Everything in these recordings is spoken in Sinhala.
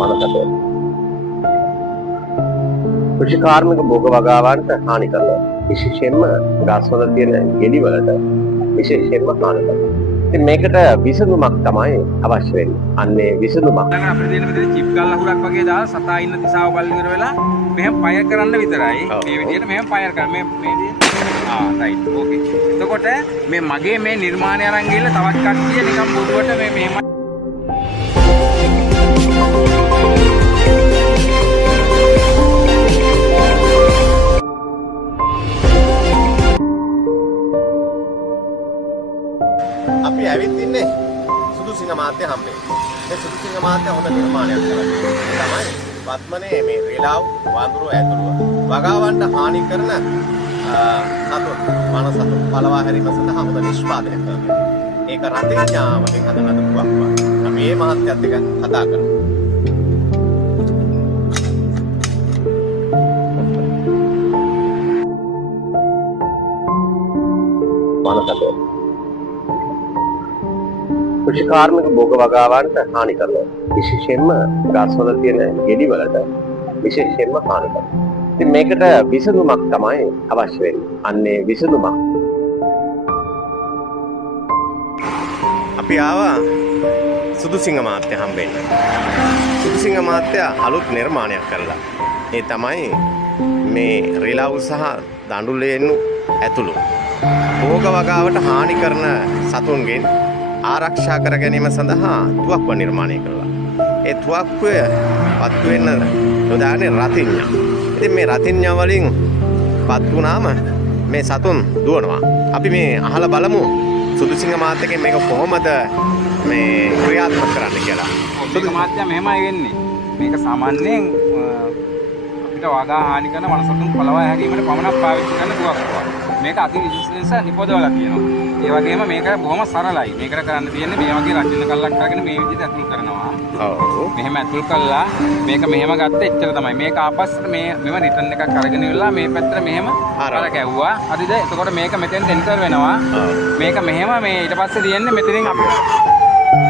වනසතුන් කෘෂි කාර්මික භෝග වගාවන්ට හානි කරනවා. විශේෂයෙන්ම ගස්වල තියෙන ගෙඩි වලට විශේෂයෙන්ම හානි කරනවා. ඉතින් මේකට විසඳුමක් තමයි අවශ්‍ය වෙන්නේ. අන්නේ විසඳුමක් දැන් අපිට දෙන මෙතන චිප් ගල් අහුරක් වගේ දාලා සතා ඉන්න දිශාව බලන ඉවර වෙලා මෙහෙම ෆයර් කරන්න විතරයි. මේ විදිහට මෙහෙම ෆයර් කරන්න මේ රයිට් ඕකේ. එතකොට මේ මගේ මේ නිර්මාණය අරන් ගිහලා තවත් කට්ටිය නිකන් බොරුවට මේ මෙහෙම අපි ඇවිත් ඉන්නේ සුදු සිංහ මාත්‍ය හම්බේ. මේ සුදු සිංහ මාත්‍ය හොඳ නිර්මාණයක් කරලා තමයි වත්මනේ මේ රිලාව් වඳුරු ඇතුළුව වගාවන්ට හානි කරන සතුන් වන සතුන් පළවා හැරීම සඳහා හොඳ නිෂ්පාදනය කරනවා. ඒක රතිඥාවලින් හදන දුක්වක්. අපි මේ මාත්‍යත් එක්ක කතා කරමු. වනසතුන් කෘෂි කාර්මික භෝග වගාවන්ට හානි කරනවා. විශේෂයෙන්ම ගස්වල තියෙන ගෙඩි වලට විශේෂයෙන්ම හානි කරනවා. ඉතින් මේකට විසඳුමක් තමයි අවශ්‍ය වෙන්නේ. අන්නේ විසඳුමක් අපි ආවා සුදු සිංහ මාත්‍ය හම්බෙන්න. සුදු සිංහ මාත්‍ය අලුත් නිර්මාණයක් කරලා. ඒ තමයි මේ රිලව් සහ දඬුලේනු ඇතුළු භෝග වගාවට හානි කරන සතුන්ගෙන් ආරක්ෂා කර ගැනීම සඳහා තුවක්කුව නිර්මාණය කළා. ඒ තුවක්කුව පත්තු වෙන්න යොදාන්නේ රතිඤ්ඤා. ඉතින් මේ රතිඤ්ඤා වලින් පත් වුණාම මේ සතුන් දුවනවා. අපි මේ අහලා බලමු සුදු සිංහ මාත්‍යගෙන් මේක කොහොමද මේ ක්‍රියාත්මක කරන්න කියලා. සුදු මාත්‍ය මෙහෙමයි වෙන්නේ. මේක සාමාන්‍යයෙන් අපිට වගා හානි කරන වනසතුන් පළවා හැරීමට පමණක් පාවිච්චි කරන තුවක්කුවක්. මේක අති විශේෂ නිපදවලා තියෙනවා. ඒ වගේම මේක බොහොම සරලයි. මේකට කරන්න තියෙන්නේ මේ වගේ රටින කල්ලක් අරගෙන මේ විදිහට ඇතුල් කරනවා. ඔව්. මෙහෙම ඇතුල් කළා මේක මෙහෙම ගත්ත එච්චර තමයි. මේක ආපස්සට මෙම රිටර්න් එකක් අරගෙන ඉවරලා මේ පැත්තට මෙහෙම අර ගැව්වා. හරිද? එතකොට මේක මෙතෙන් එන්ටර් වෙනවා. මේක මෙහෙම මේ ඊට පස්සේ තියෙන්නේ මෙතනින් අපිට.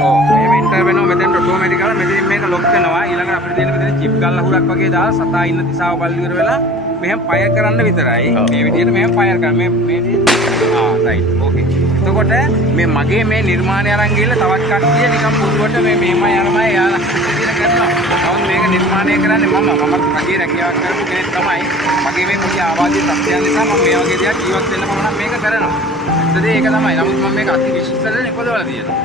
ඔව්. මෙහෙම එන්ටර් වෙනවා මෙතෙන් ඔටෝමැටිකව මෙතනින් මේක ලොක් වෙනවා. ඊළඟට අපිට තියෙන්නේ මෙතන චිප් ගල් අහුරක් වගේ දාලා සතා ඉන්න දිශාව බලන ඉවර වෙලා මෙහෙම ෆයර් කරන්න විතරයි. මේ විදිහට මෙහෙම ෆයර් කරන්න මේ රයිට් ඕකේ. එතකොට මේ මගේ මේ නිර්මාණය අරන් ගිහලා තවත් කට්ටිය නිකන් බොරුවට මේ මෙහෙමයි යනමයි යාලා කියන කරනවා. තවත් මේක නිර්මාණය කරන්නේ මම රජයේ රැකියාවක් කරපු කෙනෙක් තමයි. මගේ මේ මුලිය ආවාදී තත්ත්වයන් නිසා මම මේ වගේ දේවල් ජීවත් වෙන්න පමණක් මේක කරනවා. ඇත්තද ඒක තමයි. නමුත් මම මේක අති විශිෂ්ටව නිපදවලා තියෙනවා.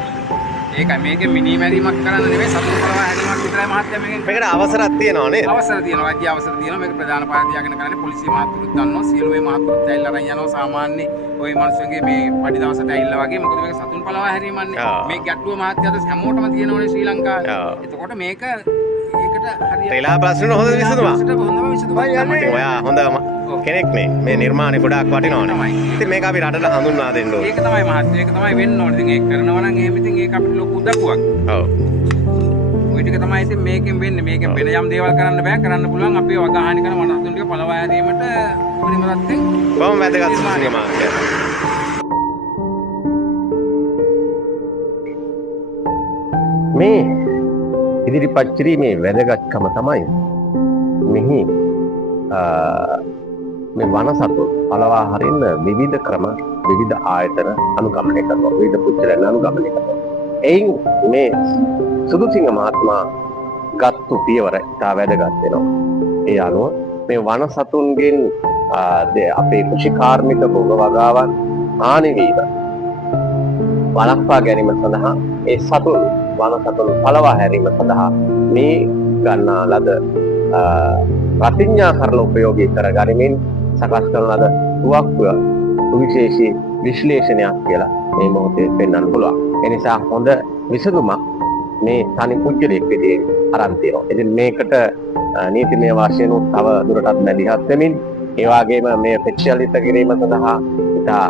ඒකයි මේකේ මිනිමැරීමක් කරන්න නෙවෙයි සතුන් පළවා හැරීමක් විතරයි මහත්මයා මේකට අවසරයක් තියෙනවා නේද? අවසර තියෙනවා. රාජ්‍ය අවසර තියෙනවා. මේක ප්‍රධාන පාරදියාගෙන කරන්නේ පොලිසිය මහත්තුරුත් දන්නවා. සියලු මේ මහත්තුරුත් ඇවිල්ලා අරන් යනවා සාමාන්‍ය ඔය මිනිස්සුන්ගේ මේ පඩි දවසට ඇවිල්ලා වගේ. මොකද මේක සතුන් පළවා හැරීමන්නේ. මේ ගැට්ටුව මහත්යාද හැමෝටම තියෙනවනේ ශ්‍රී ලංකාවේ. එතකොට මේක ඒකට හරියට තේලා ප්‍රශ්න හොඳ විසඳුමක්. හොඳම විසඳුමක්. ඔයා හොඳ කෙනෙක් මේ නිර්මාණය ගොඩාක් වටිනවනේ. ඉතින් මේක අපි රටට හඳුන්වා දෙන්න ඕනේ. ඒක තමයි මහත්මයා. ඒක තමයි වෙන්න ඕනේ. ඉතින් ඒක කරනවා නම් එහෙම ඉතින් ඒක අපිට ලොකු උදව්වක්. ඔව්. ওই ටික තමයි ඉතින් මේකෙන් වෙන්නේ. මේකෙන් වෙන යම් දේවල් කරන්න බෑ. කරන්න පුළුවන් අපේ වගහානි කරන වනසතුන් ටික පළවා හැරීමට උපරිම තත්ත්වෙන් කොහොම වැදගත් සුසුසිංහ මාත්‍ය. මේ ඉදිරිපත් කිරීමේ වැදගත්කම තමයි මෙහි මේ වනසතුන් පළවා හරින්න විවිධ ක්‍රම විවිධ ආයතන අනුගමනය කරනවා. විවිධ පුච්චලයන් අනුගමනය කරනවා. එයින් මේ සුදු සිංහ මහත්මයා ගත්තු පියවර ඉතා වැදගත් වෙනවා. ඒ අනුව මේ වනසතුන්ගෙන් අපේ කෘෂි කාර්මික භෝග වගාවන් හානි වීම වළක්වා ගැනීම සඳහා ඒ සතුන් වනසතුන් පළවා හැරීම සඳහා මේ ගන්නා ලද රතිඤ්ඤා කරන උපයෝගී කර ගනිමින් සකස් කරන ලද තුවක්කුව සුවිශේෂී විශ්ලේෂණයක් කියලා මේ මොහොතේ පෙන්වන්න පුළුවන්. ඒ නිසා හොඳ විසඳුමක් මේ තනි පුජ්‍යලයක් විදිහේ අරන් තියෙනවා. ඉතින් මේකට නීතිමය වශයෙන් තව දුරටත් මැදිහත් වෙමින් ඒ වගේම මේ ප්‍රචලිත කිරීම සඳහා ඉතා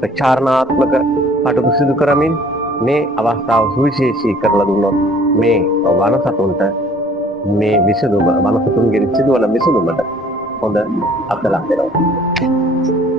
ප්‍රචාරණාත්මක කටයුතු සිදු කරමින් මේ අවස්ථාව සුවිශේෂී කරලා දුන්නොත් මේ වනසතුන්ට මේ විසඳුම වනසතුන්ගෙන් සිදුවන විසඳුමට හොඳ අත්දැකීමක් වෙනවා.